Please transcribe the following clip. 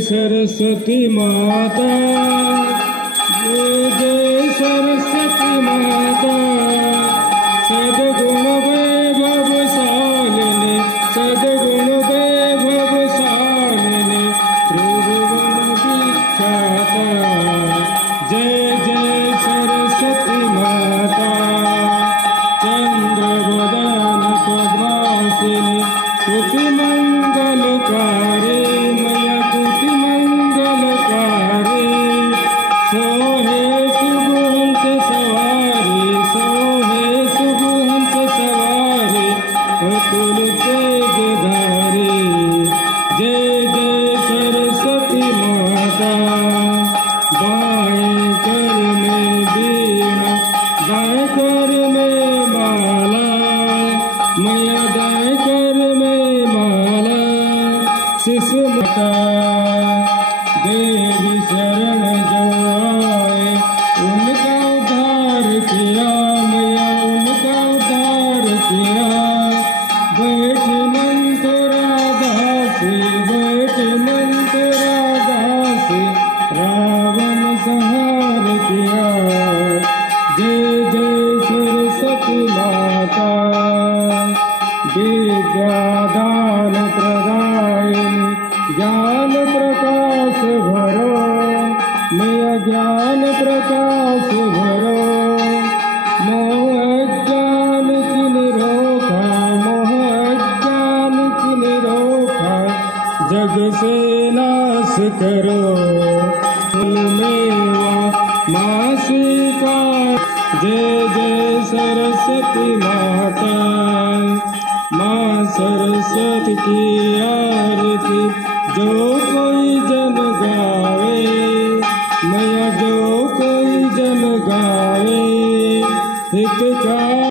सरस्वती माता, जय जय सरस्वती माता। सद्गुण वैभवशालिनी, सद्गुण वैभवशालिनी, त्रिभुवन विख्याता। जय जय सरस्वती माता। चंद्रवदन पद्मासिनी, स्तुति मंगलकारी, मैया स्तुति मंगलकारी। सोहे शुभहंस सवारी, सोहे शुभहंस सवारी, अतुल तेजधारी। जय जय सरस्वती माता। बाएं कर में बीना, दाएं कर में माला, मैया दाएं कर में माला। शिशु माता देवी शरण जो आए, उनका उद्धार किया, मैया उनका उद्धार किया। बैठी मंथुरा दासी, बैठी मंथुरा दासी, रावण संहार किया। जय जय सरस्वती माता। विद्यादान प्रदायिनी, ज्ञान प्रकाश भरो, मैया ज्ञान प्रकाश भरो। मोह अज्ञान की निरोखा, मोह अज्ञान की निरोखा, जग से नाश करो। फल मेवा माँ स्वीकार। जय जय सरस्वती माता। माँ सरस्वती की आरती जो कोई जन गावे, मैया जो